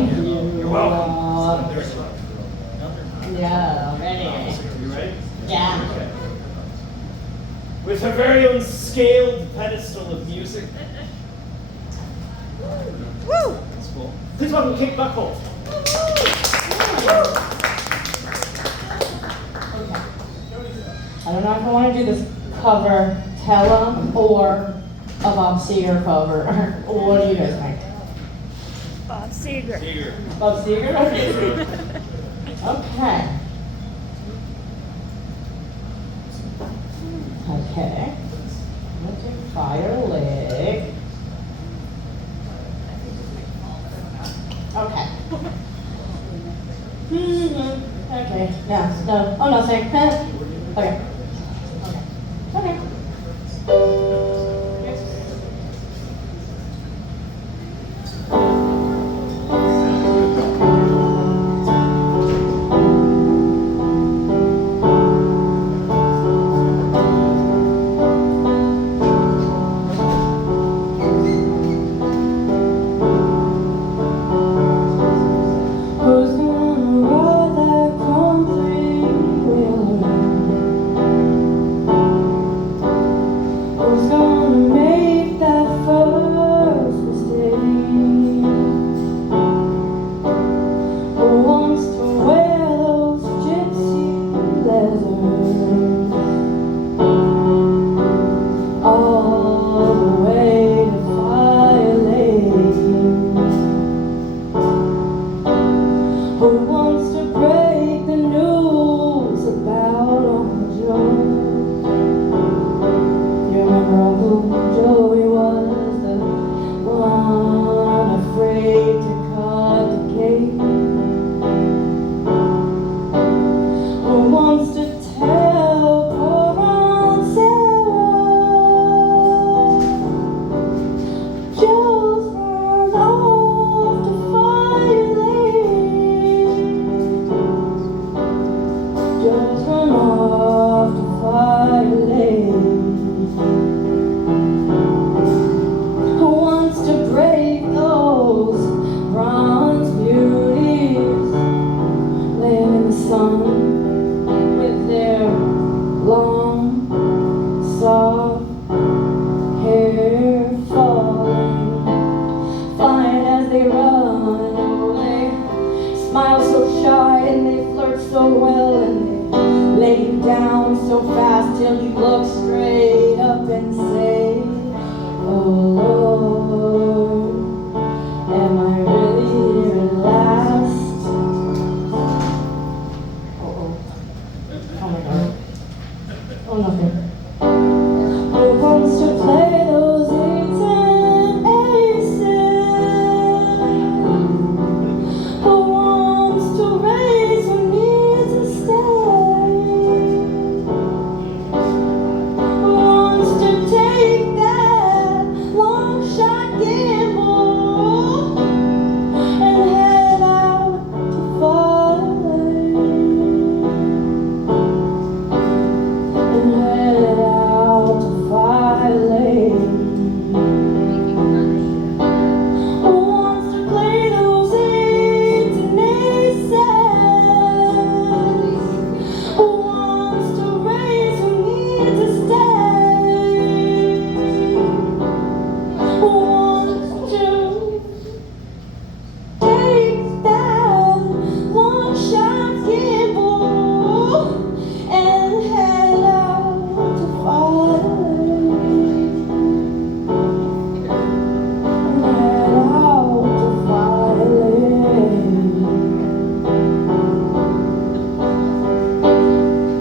Thank you. You're welcome. Yeah, ready. You ready? Yeah. Okay. With her very own scaled pedestal of music. Woo! That's cool. Please welcome Kate Buckhold. I don't know if I want to do this cover, Tella, or a Bob Seger cover. What do you guys think? Bob Seger. Bob Seger? Okay. Okay. Okay. I'm going to take fire leg. Okay. Okay. Yeah. No. Oh, no, sorry. Okay. Okay. Okay. Who's gonna ride that country wheeler? Who's gonna make that first mistake? Who wants to wear those gypsy leathers all the way to Fire Lake? Who wants to break the news about Uncle Joe? You remember Uncle Joey was the one afraid to cut the cake? Who wants to tell poor Aunt Sarah Joe's run off to Fire Lake? Joe's run off to Fire Lake. Who wants to break those bronze beauties laying in the sun with their long, soft hair falling, flying as they run? Oh, they smile so shy and they flirt so well and they lay you down so fast till you look straight up and say, oh Lord, am I really here at last? Oh my God. Oh, nothing. Who wants to play those eights and aces? Who wants to raise who needs a stay? Who wants to take that long shot gamble and head out to Fire Lake? And head out to Fire Lake. Who wants to play those eights and aces? Who wants to raise who needs a stay? Who wants to take that long shot gamble and head out to Fire Lake? And head out to Fire Lake.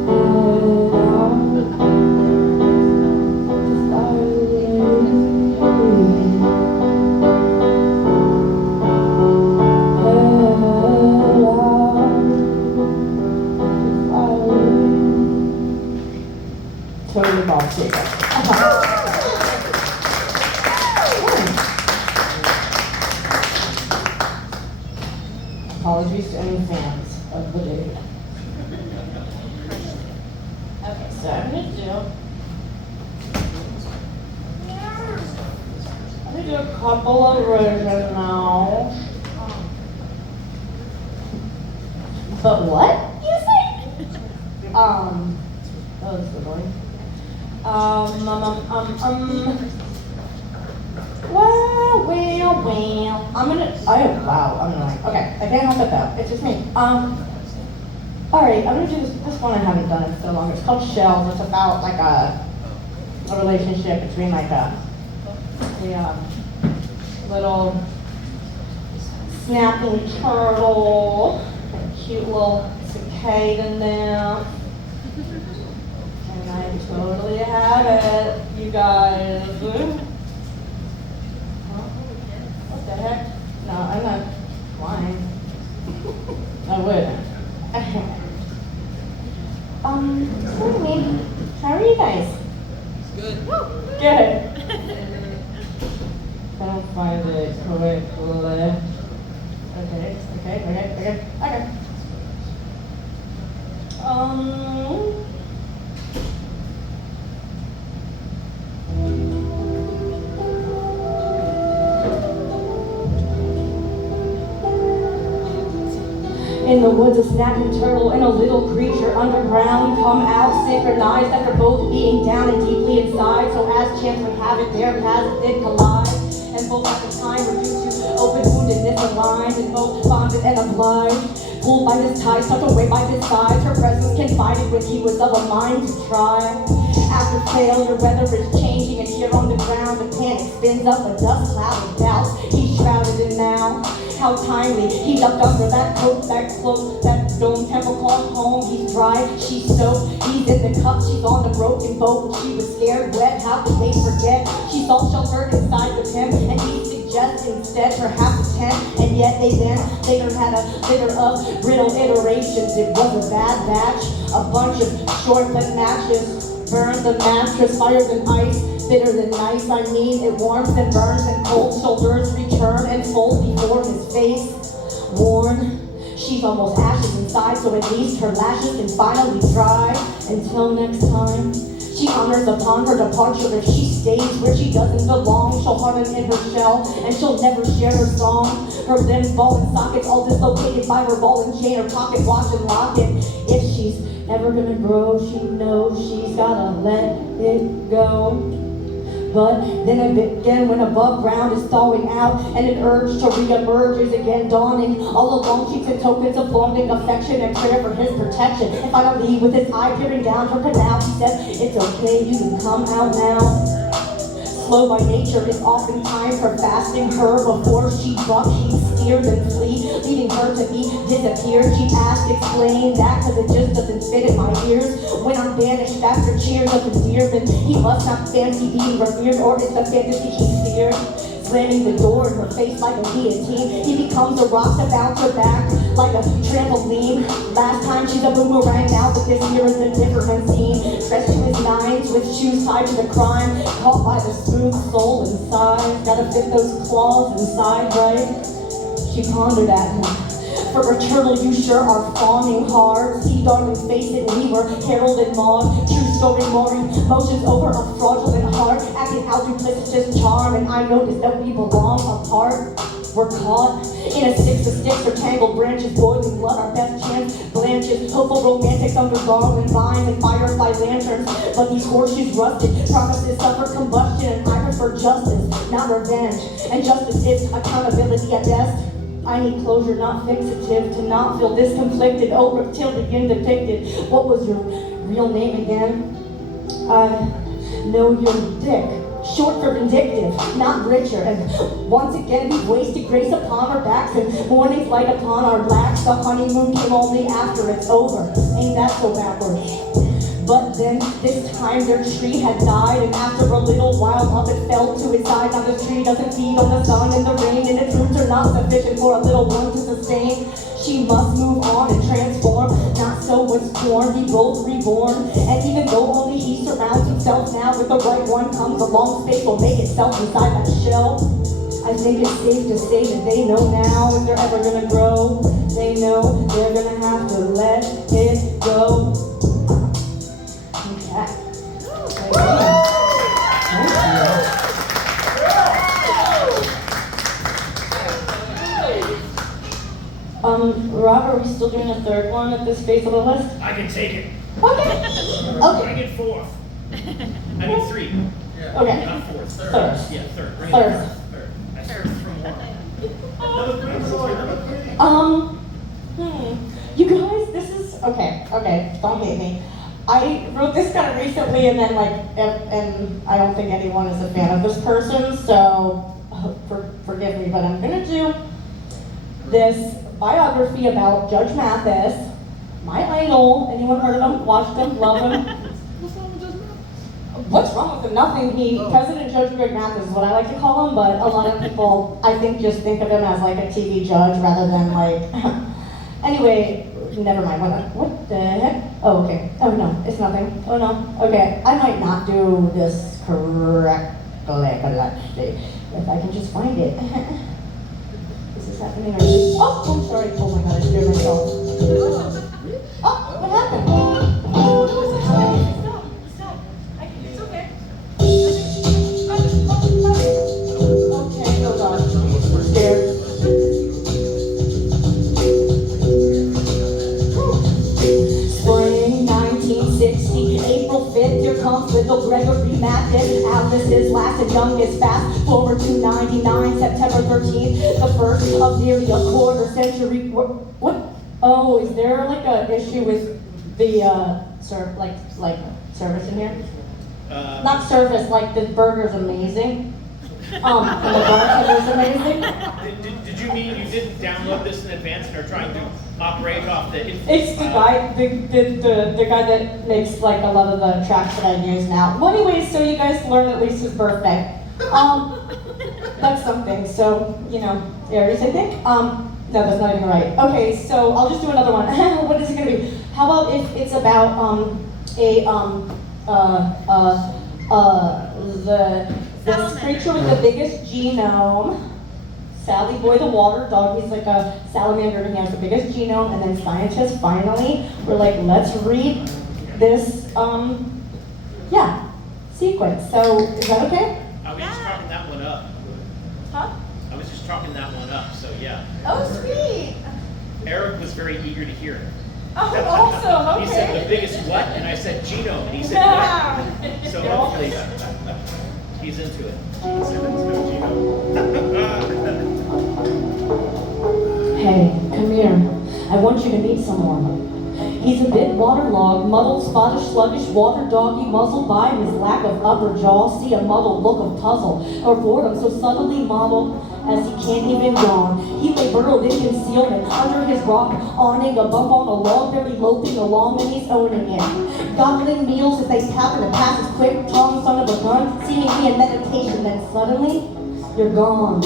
Head out to Fire Totally Bob Seger. Apologies to any fans of the video. Okay, so I'm gonna do a couple of versions now. But what, you say? That was the boy. Well. Okay, I can't help it though. It's just me. Alright, I'm gonna do this one I haven't done in so long. It's called Shells. It's about like a relationship between like a little snapping turtle and a cute little cicada nymph. And I totally have it, you guys. What the heck? No, I'm not lying. I wouldn't. Excuse me. How are you guys? Good. Good. I don't find it quickly. Okay. In the woods, a snapping turtle and a little creature underground come out synchronized after both being down and deeply inside. So as chance would have it, their paths did collide, and both at the time were due to open woundedness aligned, and both bonded and obliged. Pulled by his tie, tucked away by his sides, her presence confided when he was of a mind to try. After failure, weather is changing, and here on the ground, the panic spins up a dust cloud of doubt. He's shrouded in now. How timely, he ducked under that coat, that cloak, that dome temple called home. He's dry, she's soaked, he's in the cup, she's on the broken boat. She was scared, wet, how could they forget? She's all sheltered inside with him, and he suggests instead perhaps a 10. And yet they then later had a litter of brittle iterations. It was a bad batch, a bunch of short-lived matches. Burned the mattress, fire than ice, bitter than nice. I mean, it warms and burns, and cold shoulders return and fold before his face. Worn, she's almost ashes inside, so at least her lashes can finally dry. Until next time, she honors upon her departure. If she stays where she doesn't belong, she'll harden in her shell, and she'll never share her song. Her limbs, ball and sockets, all dislocated by her ball and chain, her pocket watch and locket. If she's ever gonna grow, she knows she's gotta let it go. But then again, when above ground is thawing out, and an urge to reemerge is again dawning, all along she's in tokens of longing, affection, and prayer for his protection. And finally, with his eye peering down her canal, he says, "It's okay, you can come out now." Slow by nature, it's often time for fasting her. Before she bucked, she'd steer then flee, leaving her to be disappeared. She'd ask, explain that, cause it just doesn't fit in my ears. When I'm banished after cheers of endearment, he must not fancy being revered, or it's the fantasy he feared. Slamming the door in her face like a guillotine, he becomes a rock to bounce her back like a trampoline. Last time she's a boomerang now, but this year is a different scene. Dressed to his nines with shoes tied to the crime, caught by the smooth soul inside. Gotta fit those claws inside, right? She pondered at him. For a turtle, you sure are fawning hard. See, darling, face it, we were Harold and Maude. True story, mooring motions over a fraudulent heart, acting out duplicitous charm, and I noticed that we belong apart. We're caught in a six of sticks or tangled branches, boiling blood, our best chance blanches. Hopeful romantics under garland vines and firefly lanterns. But these horseshoes rusted, promises suffer combustion, and I prefer justice, not revenge. And justice is accountability at best. I need closure, not fixative, to not feel this conflicted. Oh, reptilian depicted. What was your real name again? I know you're Dick. Short for vindictive, not richer. And once again we've wasted grace upon our backs, and morning's light upon our lacks. The honeymoon came only after it's over. Ain't that so backwards? But then, this time their tree had died, and after a little while up it fell to its side. Now this tree doesn't feed on the sun and the rain, and its roots are not sufficient for a little one to sustain. She must move on and transform, not so what's born, be both reborn. And even though only he surrounds himself now with the right one comes along, space will make itself inside that shell. I think it's safe to say that they know now, if they're ever gonna grow, they know they're gonna have to let it go. Rob, are we still doing a third one at this phase of the list? I can take it. Okay. Bring it fourth. I mean three. Okay. Not fourth. Third. Yeah, third. Bring Third. it third. I started from one. You guys, this is, okay, don't hate me. I wrote this kind of recently and then and I don't think anyone is a fan of this person, so forgive me, but I'm gonna do this biography about Judge Mathis, my idol. Anyone heard of him, watched him, love him? What's wrong with him? Nothing. President Judge Greg Mathis is what I like to call him, but a lot of people, I think, just think of him as like a TV judge rather than like, anyway, never mind. What the heck? Oh, okay. Oh no, it's nothing. Oh no. Okay, I might not do this correctly, but let's see if I can just find it. Is this happening or is oh, I'm sorry. Oh my god, I scared myself. Oh, what happened? It's okay. Okay, hold on. I'm scared. Spring 1960, April 5th, here comes little Gregory Mathis, Alice's last and youngest, fast forward to 99, September 13th, the first of nearly a quarter century. What? Oh, is there like a issue with the service in here? Not service, like the burger's amazing. And the bartender's amazing. Did you mean you didn't download this in advance and are trying to operate off the? It's the guy, the guy that makes like a lot of the tracks that I use now. Well, anyways, so you guys learned at least his birthday. That's something. So you know, Aries, I think. No, that's not even right. Okay, so I'll just do another one. What is it gonna be? How about if it's about this creature with the biggest genome, Sallyboy the Waterdog. He's like a salamander and he has the biggest genome, and then scientists finally were like, let's read this sequence. So is that okay? I was just chalking that one up. Huh? I was just chalking that one up, so yeah. Oh, sweet. Eric was very eager to hear it. Oh, awesome. Okay. He said the biggest what? And I said genome. And he said Yeah. what? So hopefully he's into it. Hey, come here. I want you to meet someone. He's a bit waterlogged, muddled, spottish, sluggish, water doggy, muzzled by his lack of upper jaw. See a muddled look of puzzle or boredom so subtly modeled as he can't even yawn. He lay burrowed in concealment under his rock awning, a bump on a log, barely loping along, and he's owning it. Gobbling meals as they happen to pass his quick tongue, son of a gun, seemingly in meditation, then suddenly, you're gone.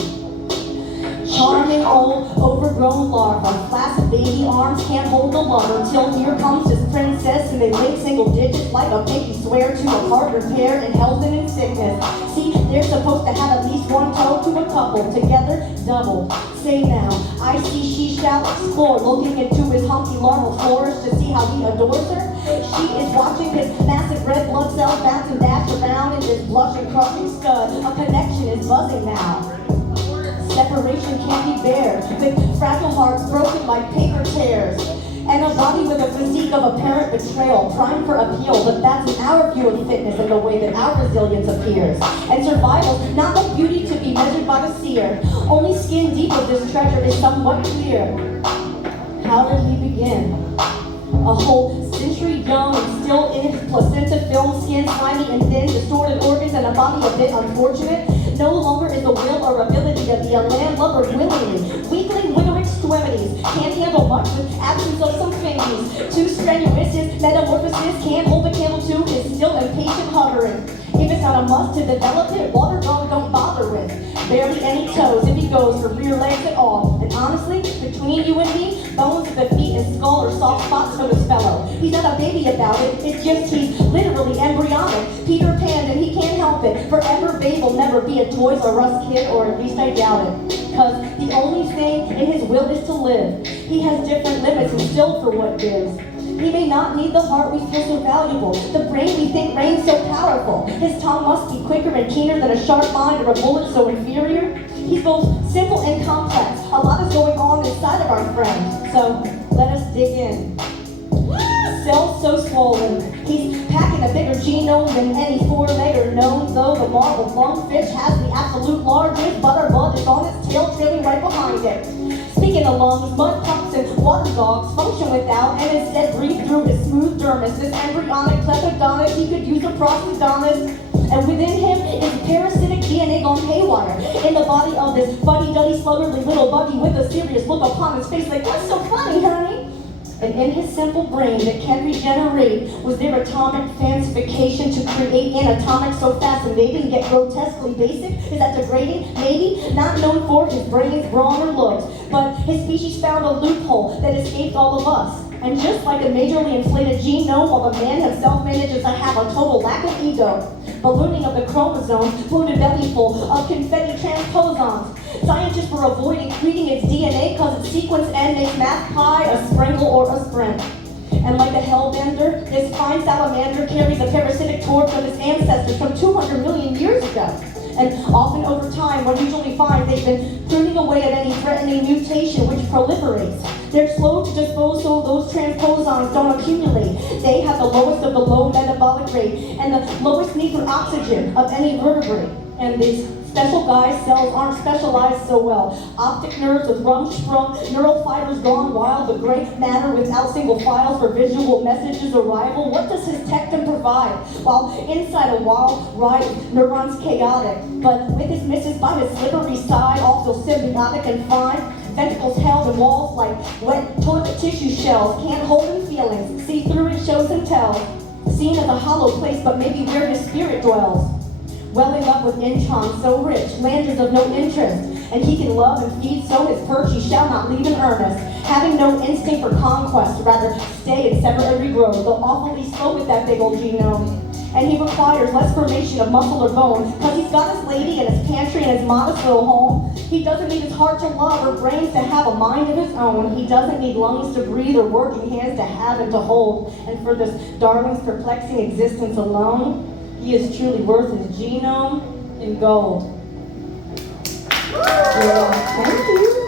Charming old overgrown larva, flaccid baby arms can't hold the lover till here comes his princess and they link single digits like a pinky swear to a partner pair in health and in sickness. See, they're supposed to have at least one toe to a couple, together double. Say now, I see she shall explore, looking into his hunky larval flourish to see how he adores her. She is watching his massive red blood cells bounce and dash around in this blushing crushing scud. A connection is buzzing now. Separation can't be bared, with fragile hearts broken like paper tears, and a body with a physique of apparent betrayal, primed for appeal, but that's in our view of fitness and the way that our resilience appears. And survival, not the beauty to be measured by the seer, only skin deep of this treasure is somewhat clear. How did he begin? A whole century young and still in his placenta film skin, slimy and thin, distorted organs and a body a bit unfortunate. No longer is the will or ability to be a landlubber willingly. Weakling widow extremities, can't handle much with absence of some fingers. Too strenuous, his metamorphosis can't hold the candle to, is still impatient hovering. If it's not a must to develop it, Waterdog don't bother with. Barely any toes if he goes for rear legs at all. And honestly, between you and me, bones at the feet and skull are soft spots for this fellow. He's not a baby about it, it's just he's literally embryonic. Peter Pan, and he can't help it. Forever babe will never be a Toys R Us kid, or at least I doubt it. Cause the only thing in his will is to live. He has different limits and still for what gives. He may not need the heart we feel so valuable, the brain we think reigns so powerful. His tongue must be quicker and keener than a sharp mind or a bullet so inferior. He's both simple and complex. A lot is going on inside of our friend. So let us dig in. Cells so swollen, he's packing a bigger genome than any four-legger known, though the marble lungfish has the absolute largest. Butterbud is on its tail, trailing right behind it. Speaking of lungs, mud pups and water dogs function without and instead breathe through his smooth dermis. This embryonic pleptodontist, he could use a prosthodontist. And within him is parasitic DNA gone haywire in the body of this fuddy-duddy, sluggerly little buggy with a serious look upon his face like, what's so funny, honey? And in his simple brain that can regenerate was their atomic fancification to create anatomic so fascinating yet grotesquely basic. Is that degrading? Maybe. Not known for his brain's brawn or looks, but his species found a loophole that escaped all of us. And just like a majorly inflated genome, while the man himself manages to have a total lack of ego, ballooning of the chromosomes, bloated belly full of confetti transposons. Scientists were avoiding reading its DNA because its sequence N makes math pi a sprinkle or a sprint. And like a hellbender, this fine salamander carries a parasitic torch from its ancestors from 200 million years ago. And often over time, one usually finds they've been pruning away at any threatening mutation which proliferates. They're slow to dispose so those transposons don't accumulate. They have the lowest of the low metabolic rate and the lowest need for oxygen of any vertebrate. And these special guys' cells aren't specialized so well. Optic nerves with rumsprung, neural fibers gone wild, the gray matter without single files for visual messages arrival. What does his tectum provide? While inside a wild ride, neurons chaotic, but with his misses by his slippery side, all feel symbiotic and fine. Ventricles held in walls like wet toilet tissue shells, can't hold in feelings, see through it, shows and tells. Seen as a hollow place, but maybe where his spirit dwells. Welling up with inchons so rich, land is of no interest, and he can love and feed so his perch he shall not leave in earnest, having no instinct for conquest, rather stay and sever every grove, though awfully slow with that big old genome. And he requires less formation of muscle or bone, because he's got his lady and his pantry and his modest little home. He doesn't need his heart to love or brains to have a mind of his own. He doesn't need lungs to breathe or working hands to have and to hold. And for this darling's perplexing existence alone, he is truly worth his genome in gold. Yeah, thank you.